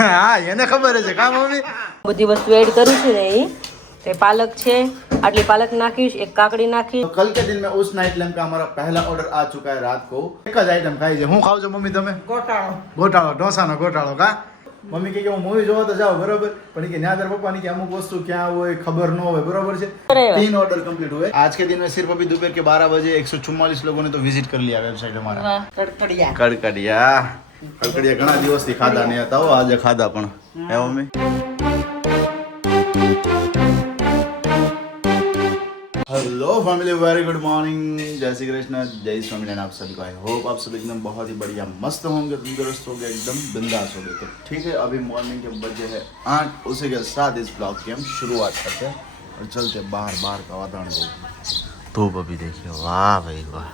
હા એને ખબર છે કા મમ્મી બધી વસ્તુ એડ કરું છું ને એ પાલક છે, આટલી પાલક નાખીશ, એક કાકડી નાખીશ। कल के दिन में उस नाइट लैम्प का हमारा पहला ऑर्डर आ चुका है रात को। एक જ આઈટમ ખાઈ છે। હું ખાવ છો મમ્મી તમે? ગોટાળો ઢોસાનો ગોટાળો કા મમ્મી કે હું મૂવી જોવા તો જાવ બરોબર, પણ કે ન્યા તાર પપ્પાની કે અમુક વસ્તુ ક્યાં હોય ખબર ન હોય બરોબર છે। 3 ऑर्डर कंप्लीट हुए आज के दिन में। सिर्फ अभी दोपहर के 12 बजे 144 लोगों ने तो विजिट कर लिया वेबसाइट हमारा। કડકડિયા ઘણા દિવસથી ખાધા નહીં હતા હો, આજે ખાધા પણ હે mummy. Hello family, very good morning, जय श्री कृष्ण, जय स्वामीनारायण। आप सभी को आई होप आप सब एकदम बहुत ही बढ़िया मस्त होंगे, तंदुरुस्त होंगे, एकदम बिंदास होंगे। तो ठीक है, अभी मॉर्निंग के बजे है 8। उसी के साथ इस ब्लॉग की हम शुरुआत करते हैं और चलते बाहर का वातावरण देखिए। धूप अभी देखिए, वाह भाई वाह,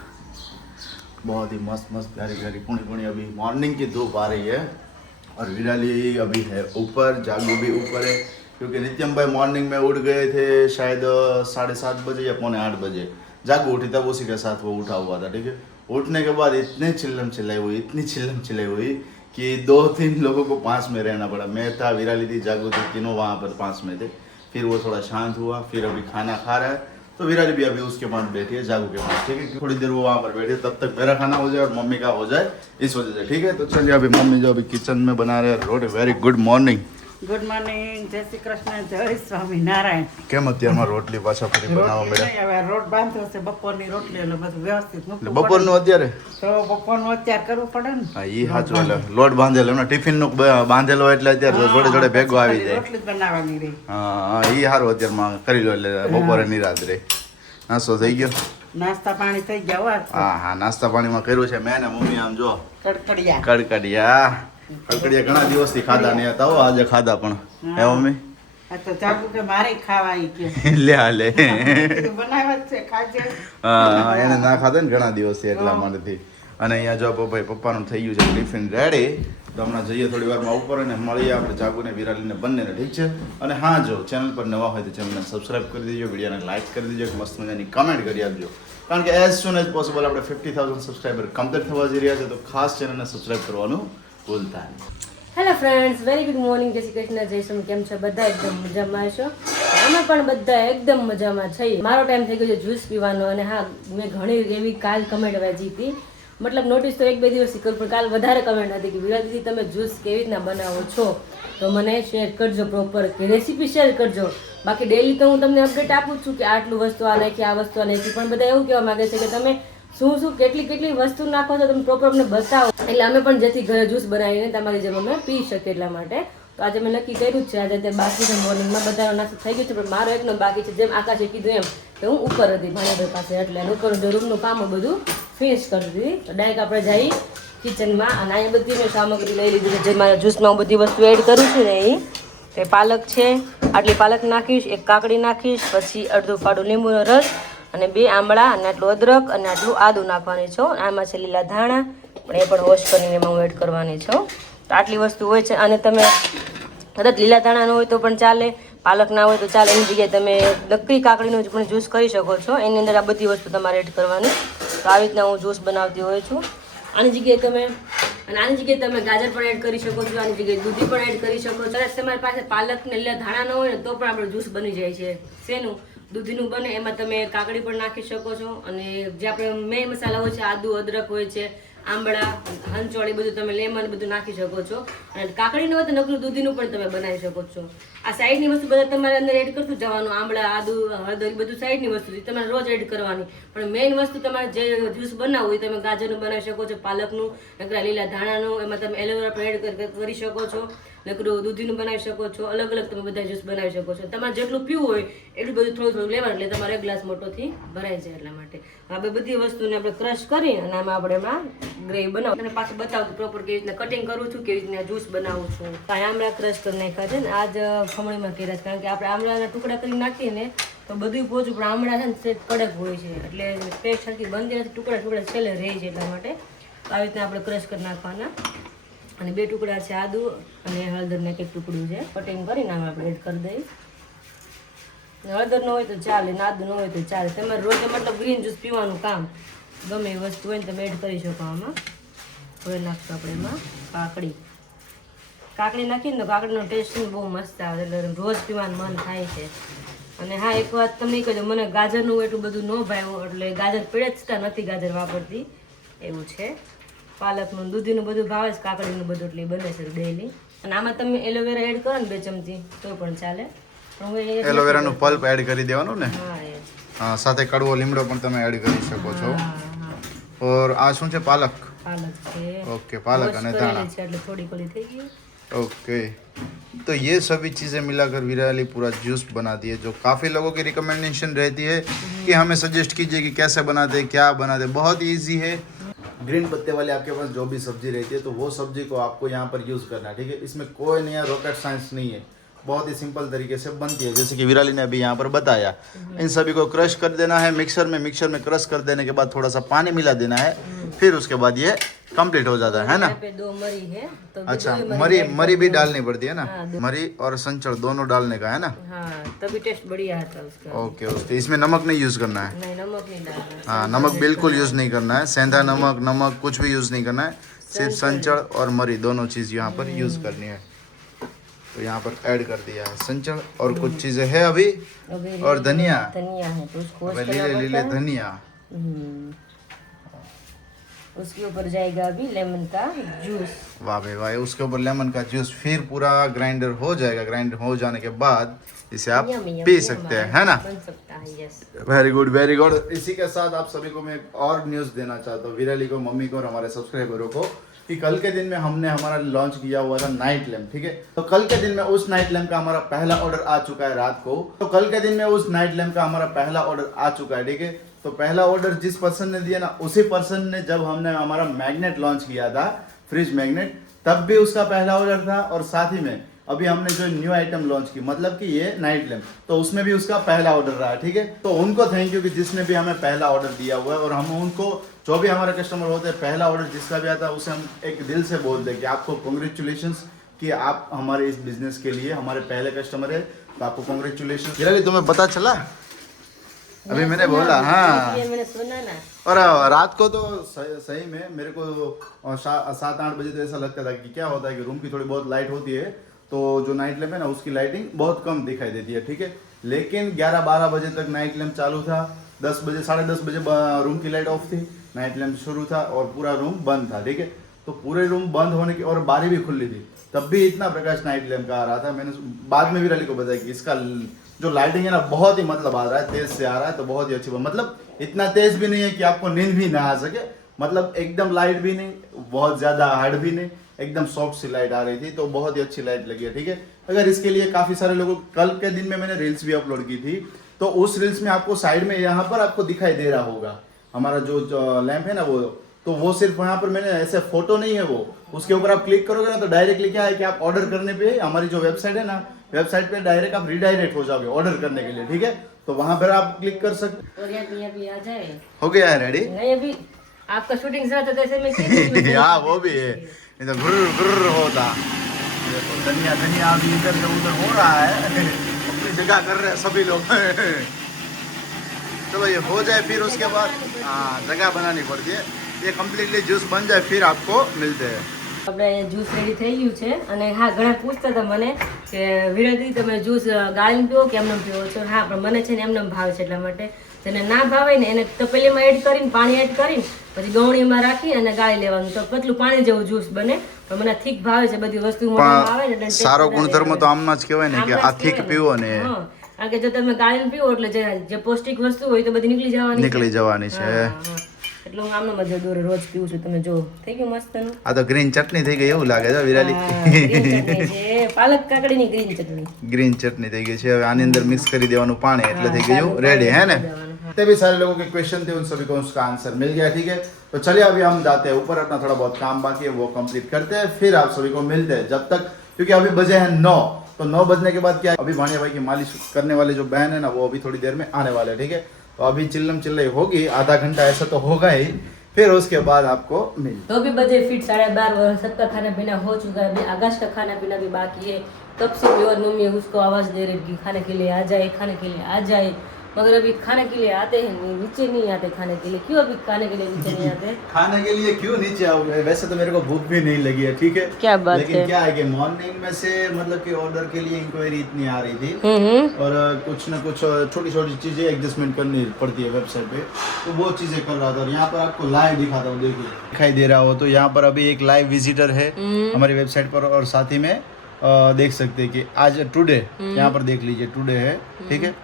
बहुत ही मस्त मस्त प्यारी प्यारी पुणी अभी मॉर्निंग की धूप आ रही है। और विराली अभी है ऊपर, जागू भी ऊपर है, क्योंकि नित्यम भाई मॉर्निंग में उठ गए थे शायद 7:30 बजे या 7:45 बजे। जागू उठी तब उसी के साथ वो उठा हुआ था। ठीक है, उठने के बाद इतनी चिल्लम चिल्लाई हुई कि 2-3 लोगों को पास में रहना पड़ा। मैं था, विराली थी, जागू थी, तीनों वहाँ पर पास में थे। फिर वो थोड़ा शांत हुआ, फिर अभी खाना खा रहा है, तो विराली भी अभी उसके पास बैठी है, जागू के पास। ठीक है, थोड़ी देर वो वहाँ पर बैठे, तब तक मेरा खाना हो जाए और मम्मी का हो जाए, इस वजह से। ठीक है, तो चलिए अभी मम्मी जो अभी किचन में बना रहे हैं रोटी। Very good morning. Good morning, જય શ્રી કૃષ્ણ, જય સ્વામિનારાયણ। કેમ અત્યારમાં રોટલી પાછા ફરી બનાવવા મળ્યા? હવે રોટ બાંધ્યો છે બપોરની રોટલી, એટલે બધું વ્યવસ્થિત મૂકવું બપોરનું અત્યારે તો બપોરનું અત્યારે કરવું પડે ને। હા ઈ સાચું, એટલે લોટ બાંધેલો એમનો ટિફિન નું બાંધેલો એટલે અત્યારે જોડે જોડે ભેગો આવી જાય। રોટલી જ બનાવવાની રહી। હા ઈ સારું, અત્યારમાં કરી લો એટલે બપોરે નિરાત રહે। નાસ્તો થઈ ગયો? નાસ્તા પાણી થઈ ગયા હોય। હા નાસ્તા પાણીમાં કર્યું છે મેં ને મમ્મી। આમ જો કડકડિયા કડકડિયા ઘણા દિવસથી ખાધા નહીં હતા હો, આજે ખાધા પણ હે મમ્મી। આ તો જાગુ કે મારે ખાવા ઈ કે લે હાલે બનાવ્યા જ છે, ખાજે। હા એને ના ખાધા ને ઘણા દિવસથી એટલા માટેથી। અને અહીંયા જો પપ્પાનું થઈ ગયું છે ટિફિન રેડી, તો હમણાં જઈએ થોડી વારમાં ઉપર અને મળીએ આપણે જાગુને વિરાલીને બંનેને। ઠીક છે, અને હા જો ચેનલ પર નવા હોય તો ચેનલને સબસ્ક્રાઇબ કરી દેજો, વિડીયોને લાઇક કરી દેજો, મસ્ત મજાની કમેન્ટ કરી આપજો, કારણ કે એઝ સુન એઝ પોસિબલ આપણે 50,000 સબસ્ક્રાઇબર કમ્પ્લીટ થવા જઈ રહ્યા છે, તો ખાસ ચેનલને સબસ્ક્રાઇબ કરવાનું ભૂલતા નહીં। Hello friends, very good morning, જય શ્રી કૃષ્ણ, જય સ્વામી। કેમ છો બધા? એકદમ મજામાં છો? અમે પણ બધા એકદમ મજામાં છીએ। મારો ટાઈમ થઈ ગયો છે જ્યુસ પીવાનો, અને હા મેં ઘણી એવી કાલ કમેન્ટ વાંચી હતી, મતલબ નોટિસ તો 1-2 દિવસથી કરું, પણ કાલ વધારે કમેન્ટ હતી કે વિરાજીથી તમે જ્યુસ કેવી રીતના બનાવો છો, તો મને શેર કરજો, પ્રોપર કે રેસીપી શેર કરજો। બાકી ડેલી તો હું તમને અપડેટ આપું છું કે આટલું વસ્તુ આ નાખી, આ વસ્તુ આ નાખી, પણ બધા એવું કહેવા માંગે છે કે તમે શું કેટલી વસ્તુ નાખો છો, તમે પ્રોપર અમને બતાવો, એટલે અમે પણ જેથી ઘરે જ્યુસ બનાવીને તમારી જેમ અમે પી શકીએ એટલા માટે। તો આજે મેં નક્કી કર્યું જ છે, આજે અત્યારે બાકી છે, મોર્નિંગમાં બધાનો નાસ્તો થઈ ગયો છે, પણ મારો એકનો બાકી છે। જેમ આકાશે કીધું એમ કે હું ઉપર હતી ભાણેભાઈ પાસે, એટલે ઉપર જો રૂમનું કામ બધું ફિનિશ કરી દીધી। તો ડાયરેક્ટ આપણે જઈએ કિચનમાં, અને અહીંયા બધી મેં સામગ્રી લઈ લીધી છે, જે મારા જ્યુસમાં હું બધી વસ્તુ એડ કરું છું ને એ પાલક છે, આટલી પાલક નાખીશ, એક કાકડી નાખીશ, પછી અડધું ફાડું લીંબુનો રસ, અને 2 આંબળા, અને આટલું અદરક, અને આટલું આદું નાખવાની છો। આમાં છે લીલા ધાણા, પણ એ પણ વોશ કરીને એમાં હું એડ કરવાની છું। તો આટલી વસ્તુ હોય છે, અને તમે કદાચ લીલા ધાણા ન હોય તો પણ ચાલે, પાલક ના હોય તો ચાલે, એની જગ્યાએ તમે નકરી કાકડીનું પણ જ્યુસ કરી શકો છો। એની અંદર આ બધી વસ્તુ તમારે એડ કરવાની। તો આવી રીતના હું જ્યુસ બનાવતી હોઉં છું। આની જગ્યાએ તમે ગાજર પણ એડ કરી શકો છો, આની જગ્યાએ દૂધી પણ એડ કરી શકો છો। કદાચ તમારી પાસે પાલક ને લીલા ધાણા ન હોય ને તો પણ આપણું જ્યુસ બની જાય છે। શેનું? દૂધીનું બને, એમાં તમે કાકડી પણ નાખી શકો છો, અને જે આપણે મેઇન મસાલા હોય છે, આદુ અદરક હોય છે, આંબળા, હંચોળી, બધું તમે લેમન બધું નાખી શકો છો। અને કાકડી ન હોય તો નકરું દૂધીનું પણ તમે બનાવી શકો છો। આ સાઈડની વસ્તુ બધા તમારે અંદર એડ કરતું જવાનું, આંબળા, આદુ, હળદર, બધું સાઈડની વસ્તુ છે, તમારે રોજ એડ કરવાની, પણ મેઇન વસ્તુ તમારે જે જ્યુસ બનાવવું હોય તમે ગાજરનું બનાવી શકો છો, પાલકનું, નકરા લીલા ધાણાનું, એમાં તમે એલોવેરા પણ એડ કરી શકો છો, નકરું દૂધીનું બનાવી શકો છો, અલગ અલગ તમે બધા જ્યુસ બનાવી શકો છો। તમારે જેટલું પીવું હોય એટલું બધું થોડું લેવાનું, એટલે તમારે 1 ગ્લાસ મોટોથી ભરાઈ જાય એટલા માટે। હવે બધી વસ્તુને આપણે ક્રશ કરી અને આમાં આપણે એમાં ગ્રેવી બનાવું, અને પાછું બતાવું પ્રોપર કેવી રીતના કટિંગ કરું છું, કેવી રીતના જ્યુસ બનાવું છું। કાંઈ આમળા ક્રશ કરી નાખ્યા છે ને, આજ ખમણીમાં કર્યા છે, કારણ કે આપણે આમળાના ટુકડા કરી નાખીએ ને તો બધું પહોંચું, પણ આમળા છે ને સેજ કડક હોય છે, એટલે પેસ્ટ સરખી બંધ નથી, ટુકડા છેલ્લે રહે છે, એટલા માટે આવી રીતના આપણે ક્રશ કરી નાખવાના। અને 2 ટુકડા છે આદુ, અને હળદરના એક ટુકડું છે, કટિંગ કરીને આમાં આપણે એડ કરી દઈએ। હળદર ન હોય તો ચાલે, આદુ ન હોય તો ચાલે, તમારે રોજ મતલબ ગ્રીન જ્યુસ પીવાનું કામ, ગમે એ વસ્તુ હોય ને તમે એડ કરી શકો આમાં। હવે નાખશું આપણે એમાં કાકડી નાખીને તો કાકડીનો ટેસ્ટ બહુ મસ્ત આવે એટલે રોજ પીવાનું મન થાય છે. અને હા, એક વાત તમને કહી દઉં, મને ગાજરનું એટલું બધું ન ભાવ્યું એટલે ગાજર પીડે નથી ગાજર વાપરતી એવું છે. પાલકનું દૂધીનું બધું ભાવે છે, કાકડીનું બધું એટલે બને છે ડેઈલી. અને આમાં તમે એલોવેરા એડ કરો ને 2 ચમચી તો પણ ચાલે. એલોવેરાનું પલ્પ એડ કરી દેવાનું ને. હા એ હા, સાથે કડવો લીમડો પણ તમે એડ કરી શકો છો. હા और આ શું છે? પાલક. પાલક છે. ओके, पालक અને दाना. એટલે થોડી થોડી થઈ ગઈ. ओके, तो ये सभी चीज़ें मिलाकर विराली पूरा जूस बनाती है, जो काफ़ी लोगों की रिकमेंडेशन रहती है कि हमें सजेस्ट कीजिए कि कैसे बनाते हैं, क्या बनाते हैं. बहुत ईजी है. ग्रीन पत्ते वाले आपके पास जो भी सब्जी रहती है तो वो सब्जी को आपको यहाँ पर यूज़ करना है, ठीक है. इसमें कोई नया रॉकेट साइंस नहीं है, बहुत ही सिंपल तरीके से बनती है. जैसे कि विराली ने अभी यहाँ पर बताया, इन सभी को क्रश कर देना है मिक्सर में क्रश कर देने के बाद थोड़ा सा पानी मिला देना है, फिर उसके बाद ये कंप्लीट हो जाता है ना. यहाँ पे 2 मरी है तो अच्छा, दो मरी भी डालनी पड़ती है ना. हाँ, मरी और संचल दोनों डालने का है ना. हाँ, तभी टेस्ट बढ़िया आता है उसका. ओके ओके, इसमें नमक नहीं यूज करना है. नहीं, नमक नहीं डालना है. हाँ, नमक बिल्कुल यूज नहीं करना है. सेंधा नमक कुछ भी यूज नहीं करना है. सिर्फ संचल और मरी दोनों चीज यहाँ पर यूज करनी है. तो यहाँ पर ऐड कर दिया है संचल और कुछ चीजें है अभी अभी और धनिया. धनिया है तो उसको अबे roast करना लीले पड़ता है. धनिया. उसके ऊपर जाएगा अभी लेमन का जूस. वाह भाई वाह, उसके ऊपर लेमन का जूस, फिर पूरा ग्राइंडर हो जाएगा. ग्राइंडर हो जाने के बाद इसे आप Yummy, पी yummy, सकते yummy. हैं, है ना. बन सकता है. Yes. Very good very good. इसी के साथ आप सभी को मैं एक और न्यूज़ देना चाहता हूँ, विराली को, मम्मी को और हमारे सब्सक्राइबरों को, कि कल के दिन में हमने हमारा लॉन्च किया हुआ था नाइट लैम्प, ठीक है. तो कल के दिन में उस नाइट लैम्प का हमारा पहला ऑर्डर आ चुका है रात को. तो कल के दिन में उस नाइट लैम्प का हमारा पहला ऑर्डर आ चुका है, ठीक है. तो पहला ऑर्डर जिस पर्सन ने दिया ना, उसी पर्सन ने जब हमने हमारा मैग्नेट लॉन्च किया था, फ्रिज मैग्नेट, तब भी उसका पहला ऑर्डर था. और साथ ही में अभी हमने जो न्यू आइटम लॉन्च की, मतलब कि ये नाइट लैम्प, तो उसमें भी उसका पहला ऑर्डर रहा, ठीक है. तो उनको थैंक यू कि जिसने भी हमें पहला ऑर्डर दिया हुआ है. और हम उनको, जो भी हमारे कस्टमर होते हैं, पहला ऑर्डर जिसका भी आता है उसे हम एक दिल से बोलते हैं कि आपको कॉन्ग्रेचुलेशंस कि आप हमारे इस बिजनेस के लिए हमारे पहले कस्टमर है, तो आपको कॉन्ग्रेचुलेशन. विराली, तुम्हें पता चला? अभी मैंने बोला. हाँ, ये मैंने सुना ना. और रात को तो सही में मेरे को 7-8 बजे तो ऐसा लगता था कि क्या होता है कि रूम की थोड़ी बहुत लाइट होती है, तो जो नाइट लैम्प है ना उसकी लाइटिंग बहुत कम दिखाई देती है, ठीक है. लेकिन 11-12 बजे तक नाइट लैम्प चालू था. 10 बजे 10:30 बजे रूम की लाइट ऑफ थी, नाइट लैम्प शुरू था और पूरा रूम बंद था, ठीक है. तो पूरे रूम बंद होने की, और बारी भी खुली थी, तब भी इतना प्रकाश नाइट लैम्प का आ रहा था. मैंने बाद में विराली को बताया कि इसका जो लाइटिंग है ना बहुत ही मतलब आ रहा है, तेज से आ रहा है, तो बहुत ही अच्छी बात. मतलब इतना तेज भी नहीं है कि आपको नींद भी ना आ सके, मतलब एकदम लाइट भी नहीं, बहुत ज्यादा हार्ड भी नहीं, एकदम सॉफ्ट सी लाइट आ रही थी. तो बहुत ही अच्छी लाइट लगी है, ठीक है. अगर इसके लिए काफी सारे लोगों, कल के दिन में मैंने रील्स भी अपलोड की थी, तो उस रील्स में आपको साइड में यहाँ पर आपको दिखाई दे रहा होगा हमारा जो लैंप है ना वो, तो वो सिर्फ यहाँ पर मैंने ऐसे फोटो नहीं है वो, उसके ऊपर आप क्लिक करोगे ना तो डायरेक्टली क्या है कि आप ऑर्डर करने पे हमारी जो वेबसाइट है ना, वेबसाइट पे डायरेक्ट आप रिडायरेक्ट हो जाओगे ऑर्डर करने के लिए, ठीक है. तो वहां पर आप क्लिक कर सकते. और यहाँ भी आ जाए. हो गया है रेडी. नहीं, अभी आपका शूटिंग चला था जैसे मैं की हाँ वो भी है, नहीं तो गुर्र गुर्र होता. देखो धनिया धनिया अभी इधर से उधर हो रहा है, अपनी जगह कर रहे हैं सभी लोग. चलो ये हो जाए, फिर उसके बाद हाँ जगह बनानी पड़ती है. ये कम्प्लीटली जूस बन जाए फिर आपको मिलते हैं. આપણે જ્યુસ રેડી થઈ ગયું છે. અને હા, ઘણા પૂછતા હતા મને કે વિરાલી તમે જ્યુસ ગાળીને પીવો કે એમને પીવો છો. હા, પણ મને છે ને એમને ભાવે છે, એટલા માટે જેને ના ભાવે ને એને તપેલીમાં એડ કરીને, પાણી એડ કરીને પછી ગવણીમાં રાખી અને ગાળી લેવાનું, તો પતલું પાણી જેવું જ્યુસ બને. પણ મને થીક ભાવે છે, બધી વસ્તુ મોઢામાં આવે ને એટલે સારો ગુણધર્મ તો આમના જ કહેવાય ને કે આ થીક પીવો ને. હા, કારણ કે જો તમે ગાળીને પીવો એટલે જે પૌષ્ટિક વસ્તુ હોય તો બધી નીકળી જવાની છે. એટલે હું આમનો મજા દોરે રોજ પીવું છું. તમે જો થઈ ગયું મસ્તનું. આ તો ગ્રીન ચટણી થઈ ગઈ એવું લાગે છે વિરાલી. પાલક કાકડીની ગ્રીન ચટણી. ग्रीन चटनी થઈ ગઈ છે. હવે આની અંદર મિક્સ કરી દેવાનું પાણી, એટલે થઈ ગયું रेडी है ना. जितने भी सारे लोगों के क्वेश्चन थे उन सभी को उसका आंसर मिल गया, ठीक है. तो चलिए अभी हम जाते हैं ऊपर, अपना थोड़ा बहुत काम बाकी है वो कंप्लीट करते हैं, फिर आप सभी को मिलते हैं. जब तक, क्योंकि अभी बजे हैं 9, तो 9 बजने के बाद क्या, अभी भाणिया भाई की मालिश करने वाले जो बहन है ना वो अभी थोड़ी देर में आने वाले, ठीक है. तो अभी चिल्लम चिल्लाई होगी, आधा घंटा ऐसा तो होगा ही, फिर उसके बाद आपको मिल. तो भी बजे फिट 12:30, सबका खाना पीना हो चुका है. आकाश का खाना पीना भी बाकी है. तब से भी और मम्मी उसको आवाज दे रही कि खाने के लिए आ जाए, खाने के लिए आ जाए. मगर अभी खाने के लिए आते हैं नहीं, नीचे नहीं आते खाने के लिए। क्यों अभी खाने के लिए नीचे नहीं आते? खाने के लिए क्यों नीचे आओगे? वैसे तो मेरे को भूख भी नहीं लगी है, ठीक है। क्या बात लेकिन है। क्या है कि मॉर्निंग में से मतलब कि ऑर्डर के लिए इंक्वायरी इतनी आ रही थी और कुछ ना कुछ छोटी छोटी चीजें एडजस्टमेंट करनी पड़ती है वेबसाइट पे, तो वो चीजें कर रहा था। और यहाँ पर आपको लाइव दिखाता हूँ, देखिए दिखाई दे रहा हो तो यहाँ पर अभी एक लाइव विजिटर है हमारी वेबसाइट पर, और साथ ही में देख सकते हैं कि आज टुडे, यहाँ पर देख लीजिए टुडे है, ठीक है।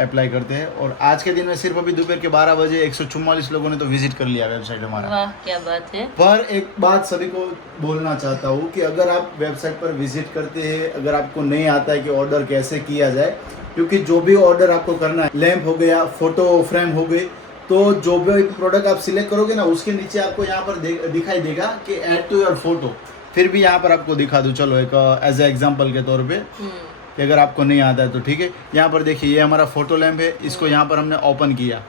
अप्लाई करते हैं और आज के दिन में सिर्फ अभी दोपहर के 12 बजे 144 लोगों ने तो विजिट कर लिया वेबसाइट हमारा। वाह क्या बात है। पर एक बात सभी को बोलना चाहता हूँ कि अगर आप वेबसाइट पर विजिट करते हैं, अगर आपको नहीं आता है कि ऑर्डर कैसे किया जाए, क्योंकि जो भी ऑर्डर आपको करना है, लैंप हो गया, फोटो फ्रेम हो गई, तो जो भी प्रोडक्ट आप सिलेक्ट करोगे ना उसके नीचे आपको यहाँ पर दिखाई देगा कि ऐड टू योर फोटो। फिर भी यहाँ पर आपको दिखा दूँ, चलो एक एज ए एग्जाम्पल के तौर पे कि अगर आपको नहीं आता है तो ठीक है। यहाँ पर देखिए ये हमारा फोटो लैंप है, इसको यहाँ पर हमने ओपन किया।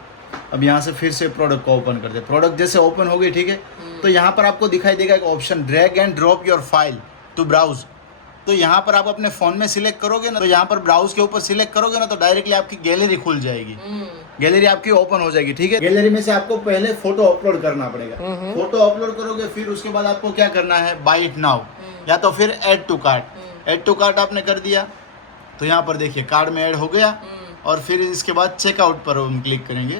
अब यहाँ से फिर से प्रोडक्ट को ओपन करते हैं। प्रोडक्ट जैसे ओपन हो गई, ठीक है, तो यहाँ पर आपको दिखाई देगा एक option drag and drop your file to browse. तो यहाँ पर आप अपने फ़ोन में सिलेक्ट करोगे ना, तो यहाँ पर ब्राउज के ऊपर सिलेक्ट करोगे ना तो डायरेक्टली आपकी गैलरी खुल जाएगी, गैलरी आपकी ओपन हो जाएगी, ठीक है। गैलरी में से आपको पहले फोटो अपलोड करना पड़ेगा। फोटो अपलोड करोगे, फिर उसके बाद आपको क्या करना है, बाय इट नाउ या तो फिर add to cart. Add to cart आपने कर दिया तो यहाँ पर देखिए कार्ड में ऐड हो गया। और फिर इसके बाद चेकआउट पर हम क्लिक करेंगे।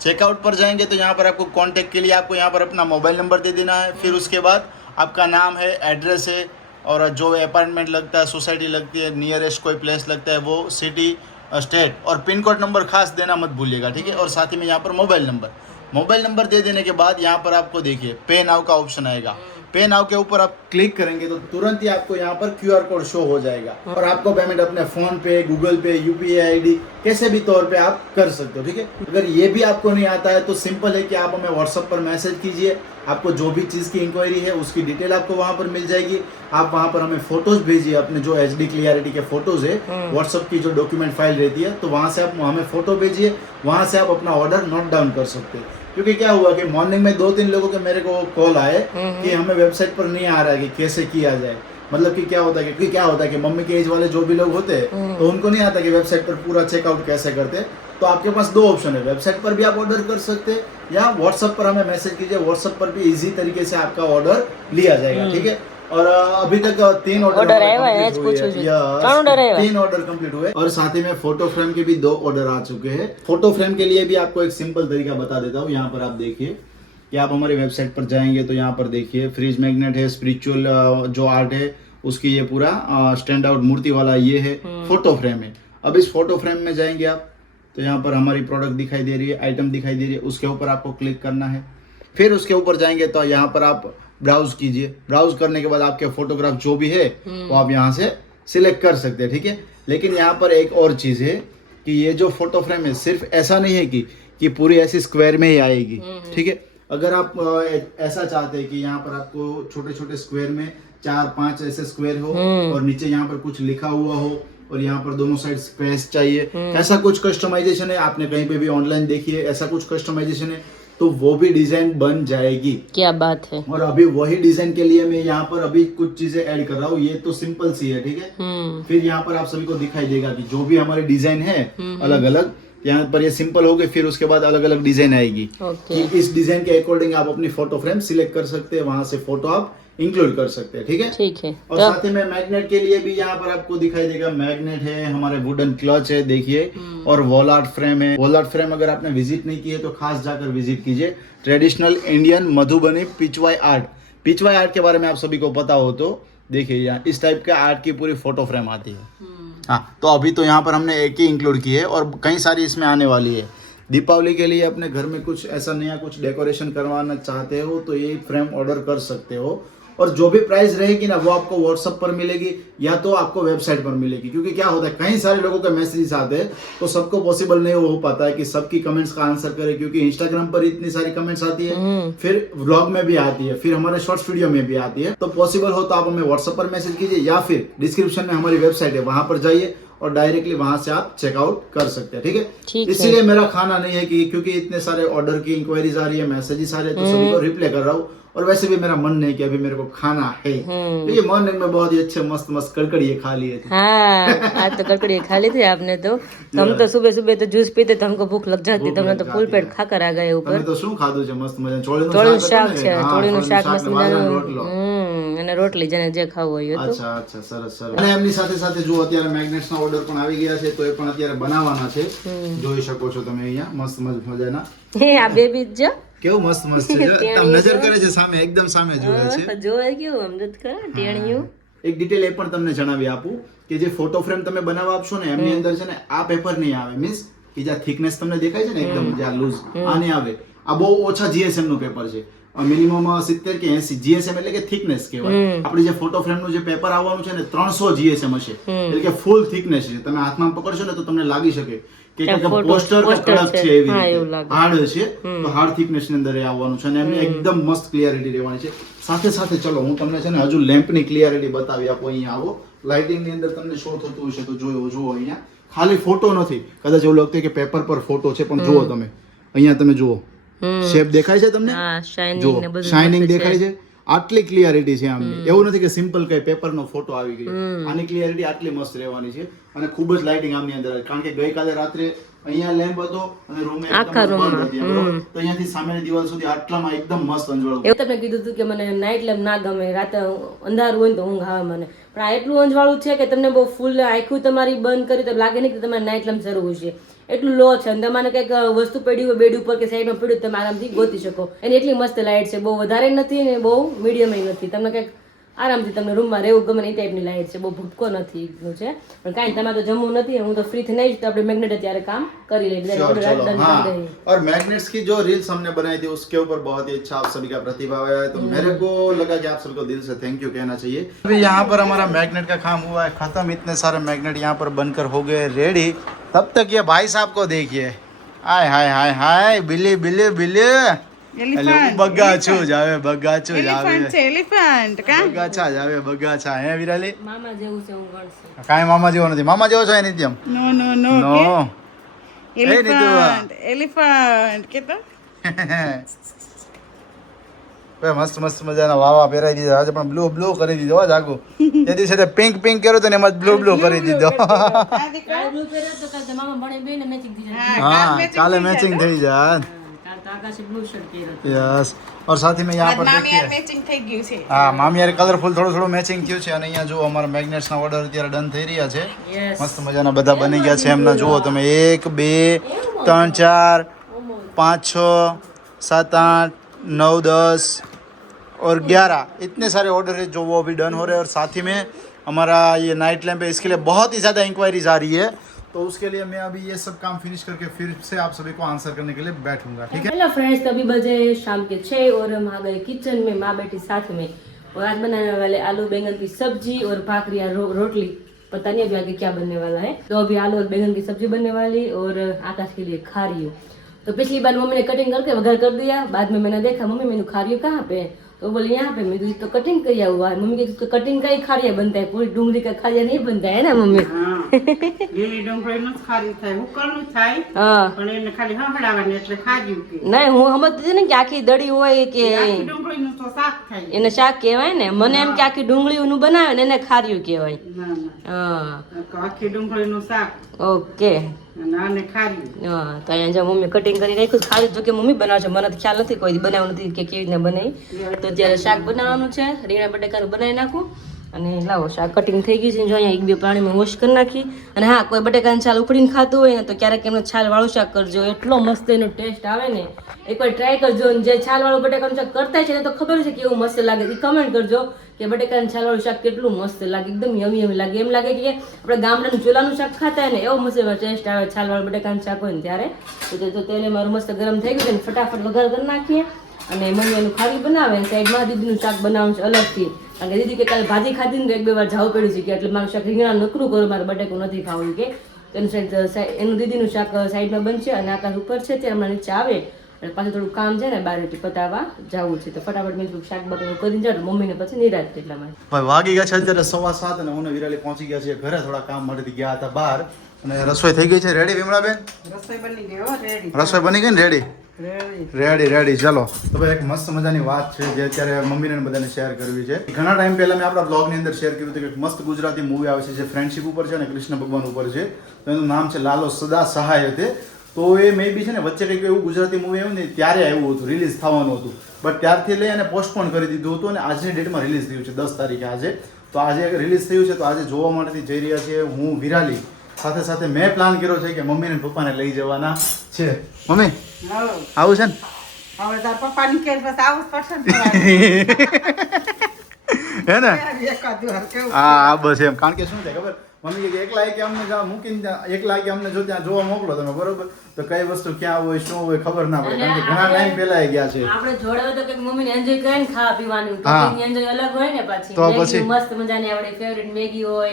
चेकआउट पर जाएंगे तो यहाँ पर आपको कांटेक्ट के लिए आपको यहाँ पर अपना मोबाइल नंबर दे देना है। फिर उसके बाद आपका नाम है, एड्रेस है, और जो अपार्टमेंट लगता है, सोसाइटी लगती है, नियरेस्ट कोई प्लेस लगता है वो, सिटी, स्टेट, और पिन कोड नंबर खास देना मत भूलिएगा, ठीक है। और साथ ही में यहाँ पर मोबाइल नंबर दे देने के बाद यहाँ पर आपको देखिए पे नाउ का ऑप्शन आएगा। पे नाउ के ऊपर आप क्लिक करेंगे तो तुरंत ही आपको यहाँ पर QR कोड शो हो जाएगा और आपको पेमेंट अपने फोन पे, गूगल पे, UPI ID कैसे भी तौर पे आप कर सकते हो, ठीक है। अगर ये भी आपको नहीं आता है तो सिंपल है कि आप हमें व्हाट्सएप पर मैसेज कीजिए। आपको जो भी चीज़ की इंक्वायरी है उसकी डिटेल आपको वहाँ पर मिल जाएगी। आप वहाँ पर हमें फोटोज भेजिए, अपने जो HD क्लियरिटी के फोटोज है, व्हाट्सएप की जो डॉक्यूमेंट फाइल रहती है, तो वहाँ से आप हमें फोटो भेजिए। वहाँ से आप अपना ऑर्डर नोट डाउन कर सकते हैं। क्योंकि क्या हुआ कि मॉर्निंग में 2-3 लोगों के मेरे को कॉल आए कि हमें वेबसाइट पर नहीं आ रहा है कि कैसे किया जाए। मतलब कि क्या होता है कि मम्मी के एज वाले जो भी लोग होते हैं तो उनको नहीं आता कि वेबसाइट पर पूरा चेकआउट कैसे करते हैं। तो आपके पास 2 ऑप्शन है, वेबसाइट पर भी आप ऑर्डर कर सकते हैं या व्हाट्सएप पर हमें मैसेज कीजिए। व्हाट्सएप पर भी इजी तरीके से आपका ऑर्डर लिया जाएगा, ठीक है। और अभी तक 3 ऑर्डर कंप्लीट हुए और साथ ही में फोटो फ्रेम के भी 2 ऑर्डर आ चुके हैं। फोटो फ्रेम के लिए भी आपको एक सिंपल तरीका बता देता हूँ। यहाँ पर आप देखिए कि आप हमारी वेबसाइट पर जाएंगे तो यहाँ पर देखिए फ्रिज मैग्नेट है, स्पिरिचुअल जो आर्ट है उसकी ये पूरा स्टैंड आउट मूर्ति वाला ये है, फोटो फ्रेम है। अब इस फोटो फ्रेम में जाएंगे आप तो यहाँ पर हमारी प्रोडक्ट दिखाई दे रही है, आइटम दिखाई दे रही है, उसके ऊपर आपको क्लिक करना है। फिर उसके ऊपर जाएंगे तो यहाँ पर आप ब्राउज कीजिए। ब्राउज करने के बाद आपके फोटोग्राफ जो भी है वो आप यहाँ से सिलेक्ट कर सकते हैं, ठीक है। लेकिन यहाँ पर एक और चीज़ है कि ये जो फोटो फ्रेम है सिर्फ ऐसा नहीं है कि पूरी ऐसी स्क्वायर में ही आएगी, ठीक है। अगर आप ऐसा चाहते हैं कि यहाँ पर आपको छोटे छोटे स्क्वायर में 4-5 ऐसे स्क्वायर हो और नीचे यहाँ पर कुछ लिखा हुआ हो और यहाँ पर दोनों साइड स्पेस चाहिए, ऐसा कुछ कस्टमाइजेशन है, आपने कहीं पे भी ऑनलाइन देखिए ऐसा कुछ कस्टमाइजेशन है तो वो भी डिजाइन बन जाएगी। क्या बात है। और अभी वही डिजाइन के लिए मैं यहाँ पर अभी कुछ चीजें ऐड कर रहा हूँ। ये तो सिंपल सी है, ठीक है। फिर यहाँ पर आप सभी को दिखाई देगा कि जो भी हमारी डिजाइन है अलग अलग, यहाँ पर ये सिंपल हो गई, फिर उसके बाद अलग अलग डिजाइन आएगी कि इस डिजाइन के अकॉर्डिंग आप अपनी फोटो फ्रेम सिलेक्ट कर सकते हैं, वहां से फोटो आप इंक्लूड कर सकते हैं, ठीक है। ठीक है। और साथ ही में मैग्नेट के लिए भी यहाँ पर आपको दिखाई देगा, मैग्नेट है, हमारे वुडन क्लच है देखिए, और वॉल आर्ट फ्रेम है। वॉल आर्ट फ्रेम अगर आपने विजिट नहीं किए तो खास जाकर विजिट कीजिए। Traditional Indian Madhubani Pichwai art के बारे में आप सभी को पता हो तो देखिए यहाँ इस टाइप के आर्ट की पूरी फोटो फ्रेम आती है। हाँ, तो अभी तो यहाँ पर हमने एक ही इंक्लूड की है और कई सारी इसमें आने वाली है। दीपावली के लिए अपने घर में कुछ ऐसा नया कुछ डेकोरेशन करवाना चाहते हो तो ये फ्रेम ऑर्डर कर सकते हो। और जो भी प्राइस रहेगी ना वो आपको व्हाट्सएप पर मिलेगी या तो आपको वेबसाइट पर मिलेगी। क्योंकि क्या होता है कई सारे लोगों के मैसेजेस आते हैं तो सबको पॉसिबल नहीं हो पाता है कि सबकी कमेंट्स का आंसर करे, क्योंकि इंस्टाग्राम पर इतनी सारी कमेंट्स आती है, फिर व्लॉग में भी आती है, फिर हमारे शॉर्ट्स वीडियो में भी आती है। तो पॉसिबल हो तो आप हमें व्हाट्सएप पर मैसेज कीजिए या फिर डिस्क्रिप्शन में हमारी वेबसाइट है वहां पर जाइए और डायरेक्टली वहां से आप चेकआउट कर सकते हैं, ठीक है। इसीलिए मेरा खाना नहीं है कि क्योंकि इतने सारे ऑर्डर की इंक्वायरीज आ रही है, मैसेजेस आ रहे हैं तो सभी को रिप्लाई कर रहा हूँ और वैसे भी मेरा मन नहीं कि अभी मेरे को खाना है, तो ये मॉर्निंग में बहुत ही अच्छे मस्त मस्त कड़कड़िए खा लिए थे। हाँ आज तो कड़कड़ी खा ली थी आपने तो हम तो सुबह सुबह तो जूस पीते तो हमको भूख लग जाती तो हमने तो फूल पेट खाकर आ गए ऊपर। તમે તો શું ખાધું છે મસ્ત મજાનું? ચોળીનું શાક છે, હા, ચોળીનું શાક મસ્ત ને વાળનો મજાનું રોટલો. અને રોટલી જેને જે ખાવું હોય હતું. અચ્છા અચ્છા, સરસ સરસ. અને એમની સાથે સાથે જો અત્યારે મેગ્નેટ્સ ના ઓર્ડર પણ આવી ગયા છે તો એ પણ અત્યારે બનાવવાના છે, જોઈ શકો છો તમે અહીંયા મસ્ત મજાના. આ બેબી જ કેવું મસ્ત મસ્ત છે જો, આમ નજર કરે છે સામે, એકદમ સામે જોવે છે. જોવે કેવું અમૃત કરે ટેણિયું. એક ડિટેલ એ પણ તમને જણાવી આપું કે જે ફોટો ફ્રેમ તમે બનાવવા આપશો ને એમની અંદર છે ને આ પેપર નહીં આવે, મીન્સ કે જે થિકનેસ તમને દેખાય છે ને એકદમ જે આ લૂઝ, આ નહીં આવે. આ બહુ ઓછા જીએસએમ નું પેપર છે, મિનિમમ 70 કે 80 જીએસએમ એટલે કે થિકનેસ કહેવાય. આપણી જે ફોટો ફ્રેમ નું જે પેપર આવવાનું છે ને 300 જીએસએમ હશે, એટલે કે ફૂલ થિકનેસ છે. તમે હાથમાં પકડશો ને તો તમને લાગી શકે કે પોસ્ટર કડક છે, એવી રીતે હાર્ડ છે, તો હાર્ડ થિકનેસ ની અંદર એ આવવાનું છે અને એમને એકદમ મસ્ત ક્લિયરિટી રહેવાની છે. સાથે સાથે ચલો હું તમને છે ને હજુ લેમ્પ ની ક્લિયરિટી બતાવી આપો. અહીંયા આવો, લાઇટિંગ ની અંદર તમને શો થતું હશે તો જુઓ અહીંયા ખાલી ફોટો નથી, કદાચ એવું લાગતું કે પેપર પર ફોટો છે પણ જુઓ તમે અહીંયા, તમે જુઓ શેપ દેખાય છે તમને, જુઓ શાઇનિંગ દેખાય છે, આટલી ક્લિયરિટી છે આમની. એવું નથી કે સિમ્પલ કઈ પેપર નો ફોટો આવી ગયો, આની ક્લિયરિટી આટલી મસ્ત રહેવાની છે અને ખૂબ જ લાઇટિંગ આમની અંદર, કારણ કે ગઈકાલે રાત્રે અહીંયા લેમ્પ હતો અને રૂમ આખા રૂમમાં તો અહીંયાથી સામેની દિવાલ સુધી આટલામાં એકદમ મસ્ત અંજવાળું. એવું તમને કીધું હતું કે મને નાઇટ લેમ્પ ના ગમે, રાતે અંધારું હોય ને તો ઊંઘ આવે મને, પણ આ એટલું અંજવાળું છે કે તમને બહુ ફૂલ આંખું તમારી બંધ કરી તો લાગે નહીં કે તમારે નાઇટ લેમ્પ જરૂર છે. એટલું લો છે અને તમારે કંઈક વસ્તુ પડી હોય બેડ ઉપર કે સાઈડમાં પડ્યું તમે આરામથી ગોતી શકો. એની એટલી મસ્ત લાઇટ છે, બહુ વધારે નથી ને બહુ મીડિયમ નથી, તમને કંઈક આરામથી તમને રૂમમાં રહેવું ગમે એ ટાઈપની લાઇટ છે, બહુ ભૂટકો નથી છે. પણ કાંઈ તમારે તો જમવું નથી, હું તો ફ્રી થઈ નહીં તો આપણે મેગ્નેટ અત્યારે કામ કરી લઈએ. और मैग्नेट्स की जो रील्स हमने बनाई थी उसके ऊपर बहुत ही अच्छा आप सभी का प्रतिभाव आया है, तो मेरे को लगा कि आप सभी को दिल से थैंक यू कहना चाहिए. अभी यहाँ पर हमारा मैग्नेट का काम हुआ है खत्म, इतने सारे मैग्नेट यहाँ पर बनकर हो गए रेडी. तब तक ये भाई साहब को देखिए, हाय हाय हाय हाय, बिल्ली बिल्ली बिल्ली બગાચો જ આવે, બગાચો જ આવે, એલિફન્ટ કા બગાચા જ આવે, બગાચા. હે વિરાલી મામા જેવું છે હું ગણશે. કાંઈ મામા જેવો નથી, મામા જેવો છે નિત્યમ. નો નો નો નો એલિફન્ટ કે તો મસ્ત મસ્ત મજાના વાવા પહેરાવી દીધા. આજે પણ બ્લુ બ્લુ કરી દીધો હો જાગો. તે દિવસે પિંક પિંક કર્યો તો ને એમાં બ્લુ બ્લુ કરી દીધો. હા કાલે મેચિંગ થઈ જાય. यस और साथ ही में यहाँ पर देखिए મેચિંગ થઈ ગયું છે. હા મામિયાર કલરફુલ થોડું મેચિંગ થયું છે અને અહીંયા જો અમારા મેગ્નેટ્સ ના ઓર્ડર અત્યારે ડન થઈ રહ્યા છે. મસ્ત મજાના બધા બની ગયા છે એમના. જુઓ તમે 1 2 3 4 5 6 7 8 9 10 और 11 इतने सारे ऑर्डर है जो वो अभी डन हो रहे हैं. और साथ ही में हमारा ये नाइट लैम्प है, इसके लिए बहुत ही ज़्यादा इंक्वायरीज आ रही है, तो उसके लिए मैं अभी ये सब काम फिनिश करके फिर से आप सभी को आंसर करने के लिए बैठूंगा. ठीक है. हेलो फ्रेंड्स, तो अभी बजे शाम के 6 और हम आ गए किचन में, माँ बेटी साथ में. और आज बनाने वाले आलू बैंगन की सब्जी और भाखरी या रोटली, पता नहीं अभी आगे क्या बनने वाला है. तो अभी आलू और बैंगन की सब्जी बनने वाली और आकाश के लिए खारी. तो पिछली बार मम्मी ने कटिंग करके वघार कर दिया, बाद में मैंने देखा मम्मी मैंने खारी कहाँ पे है, तो बोले यहाँ पे. मैं तो कटिंग किया हुआ है. मम्मी की तो कटिंग का ही खारिया बनता है, पूरी डूंगरी का खारिया नहीं बनता है ना मम्मी. લીલી ડુંગળીનું જ ખારી થાય, હુકરનું થાય હા પણ એને ખાલી હંહડાવવાની એટલે ખાજ્યું કે નહીં, હું સમજતી હતી ને કે આખી દડી હોય કે આખી ડુંગળીનું તો શાક થાય. એને શાક કહેવાય ને, મને એમ કે આખી ડુંગળીનું બનાવે ને એને ખાર્યું કહેવાય. ના ના હા તો આખી ડુંગળીનું શાક ઓકે. અને આને ખારી. હા તો અહીંયા જો મમ્મી કટિંગ કરી રાખ્યું ખારી. જો કે મમ્મી બનાવશે, મને તો ખ્યાલ નથી, કોઈ બનાવ્યું નથી કે કેવી રીતના બનાવી. તો અત્યારે શાક બનાવવાનું છે, રીંગણા બટાકાનું બનાવી નાખું અને લાવો શાક કટિંગ થઈ ગયું છે. જો અહીંયા 1-2 પાણીમાં વોશ કરી નાખી. અને હા કોઈ બટાકાની છાલ ઉખડીને ખાતું હોય ને તો ક્યારેક એમનો છાલવાળું શાક કરજો, એટલો મસ્ત એનો ટેસ્ટ આવે ને, એકવાર ટ્રાય કરજો. જે છાલવાળું બટાકાનું શાક કરતા છે ને તો ખબર છે કેવું મસ્ત લાગે, એ કમેન્ટ કરજો કે બટાકાનું છાલવાળું શાક કેટલું મસ્ત લાગે, એકદમ યમી યમી લાગે. એમ લાગે કે આપણે ગામડાનું ચોલાનું શાક ખાતા હોય ને એવો મસ્ત ટેસ્ટ આવે છાલવાળું બટાકાનું શાક હોય ને ત્યારે. તો તેલ મારું મસ્ત ગરમ થઈ ગયું છે, ફટાફટ વઘાર કરી નાખીએ. અને મમ્મી એનું ખારી બનાવે, સાઈડમાં દીદીનું શાક બનાવવાનું છે અલગથી, કારણ કે દીદી કે કાલે ભાજી ખાધી ને તો 1-2 વાર જાવું પડ્યું છે કે એટલે મારું શાક રીંગણા નકરું કરું, મારે બટાકું નથી ખાવું કે. એનું એનું દીદીનું શાક સાઈડમાં બનશે અને આકાશ ઉપર છે ત્યારે હમણાં નીચે આવે અને પાછું થોડું કામ છે ને બારેટી પતાવવા જવું છે. તો ફટાફટ મેં થોડું શાક બટાકું કરીને જાઉં, મમ્મીને પછી નિરાશ એટલા માટે. ભાઈ વાગી ગયા છે અત્યારે 7:15 અને હું ને વિરાલી પહોંચી ગયા છે ઘરે. થોડા કામ માટેથી ગયા હતા બહાર અને રસોઈ થઈ ગઈ છે રેડી. વિમળાબેન રસોઈ બની ગઈ હો રેડી. રસોઈ બની ગઈ ને રેડી? રેડી રેડી ચલો તો ભાઈ એક મસ્ત મજાની વાત છે જે અત્યારે મમ્મીને બધાને શેર કરવી છે. ઘણા ટાઈમ પહેલા મેં આપણા બ્લોગની અંદર શેર કર્યું હતું કે મસ્ત ગુજરાતી મૂવી આવે છે જે ફ્રેન્ડશિપ ઉપર છે અને કૃષ્ણ ભગવાન ઉપર છે. તો એનું નામ છે લાલો સદા સહાય હતી. તો એ મે બી છે ને વચ્ચે કંઈક એવું ગુજરાતી મૂવી આવ્યું ને ત્યારે આવ્યું હતું, રિલીઝ થવાનું હતું, બટ ત્યારથી લઈ અને પોસ્ટપોન કરી દીધું હતું અને આજની ડેટમાં રિલીઝ થયું છે 10 તારીખે આજે. તો આજે રિલીઝ થયું છે તો આજે જોવા માટેથી જઈ રહ્યા છીએ હું, વિરાલી, સાથે સાથે મેં પ્લાન કર્યો છે કે મમ્મી અને પપ્પાને લઈ જવાના છે. મમ્મી આવું છે ને હવે તાર પપ્પાની કેર બસ આવું જ પડશે ને હે ને? એકાદું હાર કેવું હા બસ એમ. કારણ કે શું થાય ખબર, મમ્મી કે એકલા કે અમને મૂકીને એકલા કે અમને જો ત્યાં જોવા મોકલો તમે, બરોબર, તો કઈ વસ્તુ ક્યાં હોય શું હોય ખબર ના પડે. કારણ કે ઘણા ટાઈમ પહેલા ગયા છે. આપણે જોડે હોય તો કંઈક મમ્મીને એન્જોય કરે ને ખાવા પીવાનું, તો હા. એની એન્જોય અલગ હોય ને પાછી. તો મેગી પછી? મસ્ત મજાની આપણી ફેવરિટ મેગી હોય,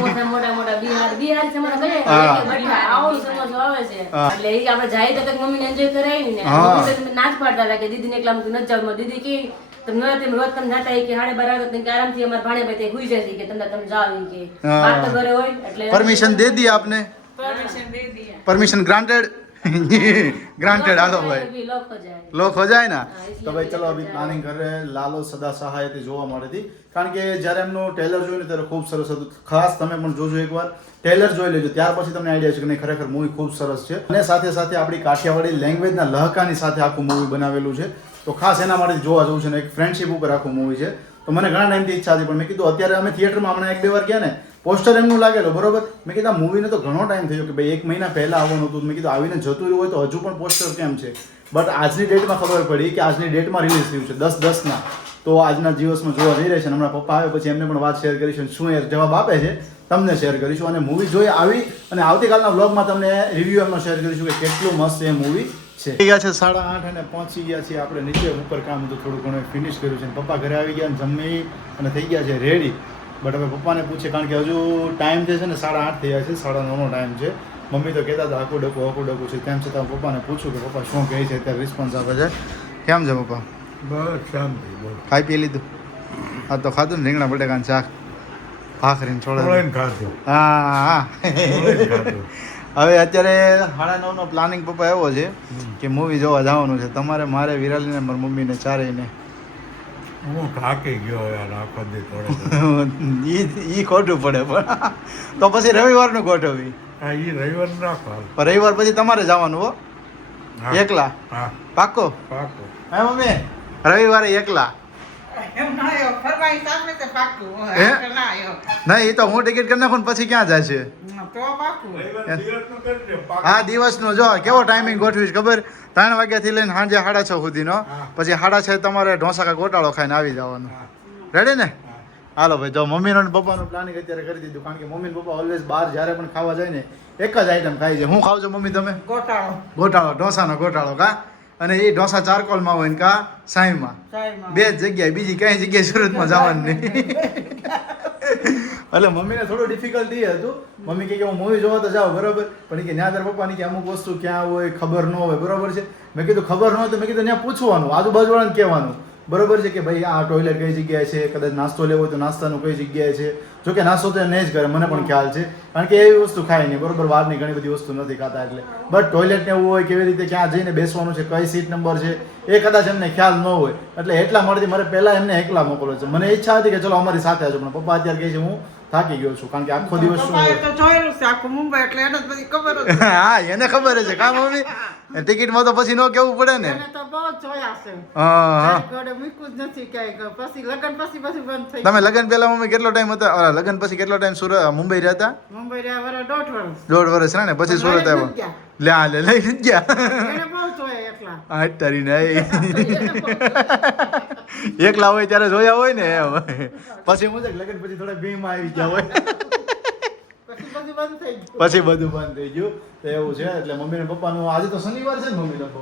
મોટા મોટા બિહાર સમોસા ભલે હા. બટા આવો સમોસો આવે છે, હા. એટલે એ આપણે જાય તો કંઈક મમ્મીને એન્જોય કરાવી ને. હા. મમ્મી તો ના જ પાડતા હતા કે દીદીને એકલા મૂકી ન જાવ. દીદી કે તમે રોજ તમે જાતા હોય કે 12:30 કે આરામથી અમારા ભાણેભાઈ તે હુઈ જશે કે તમે જાવ ઈ કે હા. વાત તો ઘરે હોય એટલે પરમિશન દે દી આપને, પરમિશન દે દિયા. Permission granted granted. હાલો ભાઈ भी लोग हो जाए લોક હો જાય ના. इसलिए તો ભાઈ ચલો भी અભી પ્લાનિંગ કરે લાલો સદા સહાયથી જોવા મળી હતી. કારણ કે જ્યારે એમનું ટેલર જોયું ને ત્યારે ખૂબ સરસ હતું. ખાસ તમે પણ જોજો એકવાર ટેલર જોઈ લેજો, ત્યાર પછી તમને આઈડિયા છે કે નહીં ખરેખર મૂવી ખૂબ સરસ છે. અને સાથે સાથે આપણી કાઠિયાવાડી લેંગ્વેજના લહકાની સાથે આખું મૂવી બનાવેલું છે. તો ખાસ એના માટે જોવા જવું છે ને. એક ફ્રેન્ડશિપ ઉપર આખું મૂવી છે. તો મને ઘણા ટાઈમથી ઈચ્છા હતી, પણ મેં કીધું અત્યારે અમે થિયેટરમાં હમણાં 1-2 વાર ગયા ને, પોસ્ટર એમનું લાગેલો, બરોબર, મેં કીધું આ મૂવીને તો ઘણો ટાઈમ થયો કે ભાઈ 1 મહિના પહેલા આવવાનું હતું. મેં કીધું આવીને જતું રહ્યું હોય તો હજુ પણ પોસ્ટર કેમ છે. બટ આજની ડેટમાં ખબર પડી કે આજની ડેટમાં રિલીઝ થયું છે 10/10 તો આજના દિવસમાં જોવા જઈ રહ્યા છે. હમણાં પપ્પા આવે પછી એમને પણ વાત શેર કરીશું, શું એ જવાબ આપે છે તમને શેર કરીશું. અને મૂવી જોઈ આવી અને આવતીકાલના વ્લોગમાં તમને રિવ્યુ એમનો શેર કરીશું કે કેટલું મસ્ત એ મૂવી છે. થઈ ગયા છે 8:30 અને પહોંચી ગયા છીએ આપણે નીચે. ઉપર કામ હતું થોડું ઘણું ફિનિશ કર્યું છે. પપ્પા ઘરે આવી ગયા અને જમી અને થઈ ગયા છે રેડી. બટ હવે પપ્પાને પૂછે, કારણ કે હજુ ટાઈમ જે છે ને 8:30 થઈ ગયા છે, 9:30નો ટાઈમ છે. મમ્મી તો કહેતા હતા આખું ડકું છે. તેમ છતાં પપ્પાને પૂછું કે પપ્પા શું કહે છે, અત્યારે રિસ્પોન્સ આપે છે. કેમ છે પપ્પા? બસ શાંતિ બોલ. ખાઈ પી લીધું? આ તો ખાધું ને રીંગણા બટેકાનું શાક, ભાખરીને છોડે. ઓળાઈને ખાધું. હા ઓળાઈને ખાધું. હવે અત્યારે 9:30નો પ્લાનિંગ પપ્પા એવો છે કે મૂવી જોવા જવાનું છે. તમારે, મારે, વિરાલીને, મારી મમ્મીને ચારેયને. હું થાકી ગયો યાર આખો દી થોડે. ઈ ખોટું પડે પણ. તો પછી રવિવારનું ગોઠવી. હા ઈ રવિવાર રાખો. પણ રવિવાર પછી તમારે જવાનું હો, હા. એકલા. હા પાક્કો? પાકું. હે મમ્મી? રવિવારે એકલા? એમ ના આવ્યો ફરવાઈ સામે તે પાકું હે? ના આવ્યો નહીં, એ તો હું ટિકિટ કરી નાખું ને પછી ક્યાં જાય છે. તો પાકું રવિવાર દિવસનું કરજે, પાકું. હા દિવસનો જો કેવો ટાઈમિંગ ગોઠવીશ ખબર? 3 વાગ્યાથી લઈને સાંજે 6:30 સુધીનો. હા. પછી 6:30 તમારે ઢોસા કા ગોટાળો ખાઈને આવી જવાનું. હા. રેડી ને? હા. હાલો ભાઈ, જો મમ્મીનો ને પપ્પાનું પ્લાનિંગ અત્યારે કરી દીધું. કારણ કે મમ્મી ને પપ્પા ઓલવેઝ બહાર જ્યારે પણ ખાવા જાય ને એક જ આઈટમ ખાય છે. હું ખાવ છો મમ્મી તમે? ગોટાળો ગોટાળો, ઢોસાનો ગોટાળો કા? અને એ ઢોસા ચારકોલમાં હોય ને કા સાઈમાં. ચાયમાં. 2 જ જગ્યાએ, બીજી કઈ જગ્યાએ સુરતમાં જવાનું નહીં. એટલે મમ્મીને થોડું ડિફિકલ્ટી હતું. મમ્મી કહે કે હું મૂવી જોવા તો જાઉં, બરોબર, પણ એ કે ત્યાં તારા પપ્પાની કે અમુક વસ્તુ ક્યાં હોય ખબર ન હોય, બરોબર છે. મેં કીધું ખબર ન હોય તો મેં કીધું ત્યાં પૂછવાનું, આજુબાજુવાળાને કહેવાનું, બરોબર છે, કે ભાઈ આ ટોયલેટ કઈ જગ્યાએ છે, કદાચ નાસ્તો લેવો હોય તો નાસ્તાનું કઈ જગ્યાએ છે. જો કે નાસ્તો તો એ નહીં જ કરે, મને પણ ખ્યાલ છે, કારણ કે એવી વસ્તુ ખાય નહીં, બરોબર, બહારની ઘણી બધી વસ્તુ નથી ખાતા એટલે. બટ ટોયલેટ ને એવું હોય, કેવી રીતે ક્યાં જઈને બેસવાનું છે, કઈ સીટ નંબર છે, એ કદાચ એમને ખ્યાલ ન હોય. એટલે એટલા માટે મારે પહેલા એમને એકલા મોકલો છે. મને ઈચ્છા હતી કે ચલો અમારી સાથે આવજો, પણ પપ્પા અત્યારે કહે છે હું થાકી ગયો છું, કારણ કે આખો દિવસ શું પપ્પાએ હોય. તો જોયેલું છે આખું મુંબઈ એટલે એને જ બધી ખબર જ છે. હા એને ખબર છે કા મમ્મી? ટિકિટમાં તો પછી ન કેવું પડે ને. એને તો બહુ જ જોયા છે હા હા. મારી જોડે મૂક્યું જ નથી ક્યાંય. પછી લગ્ન પછી બધું બંધ થઈ તમે લગ્ન પહેલા મમ્મી કેટલો ટાઈમ હતા? લગ્ન પછી કેટલો ટાઈમ સુરત મુંબઈ રહેતા? મુંબઈ રહ્યા વરસ 1.5 વર્ષ 1.5 વર્ષ ને પછી સુરત લઈને આવ્યો. જ ગયા. લે આ લે લઈ જ ગયા. એને બહુ જોયા એકલા. આ તારી નહીં. એકલા હોય ત્યારે જોયા હોય ને એમ. પછી હું લગ્ન પછી થોડા ભીમાં આવી ગયા હોય. પછી બધું બંધ થઈ ગયું. પછી બધું બંધ થઈ ગયું. તો એવું છે. એટલે મમ્મી ને પપ્પાનું આજે તો શનિવાર છે ને મમ્મી લોકો?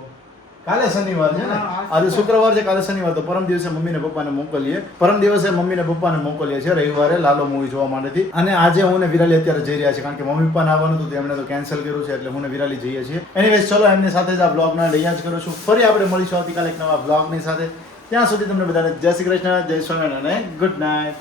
કાલે શનિવાર છે ને? આજે શુક્રવાર છે, કાલે શનિવાર. તો પરમ દિવસે મમ્મી ને પપ્પાને મોકલીએ. પરમ દિવસે મમ્મી ને પપ્પાને મોકલીએ છીએ રવિવારે લાલો મૂવી જોવા માટેથી. અને આજે હું ને વિરાલી અત્યારે જઈ રહ્યા છે, કારણ કે મમ્મી પપ્પાને આવવાનું હતું, એમણે તો કેન્સલ કર્યું છે, એટલે હું ને વિરાલી જઈએ છીએ. એનીવેઝ ચલો એમની સાથે જ આ બ્લોગના અહીંયા જ કરું છું. ફરી આપણે મળીશું આવતીકાલે એક નવા બ્લોગની સાથે. ત્યાં સુધી તમને બધાને જય શ્રી કૃષ્ણ, જય સ્વામિનારાયણ અને ગુડ નાઇટ.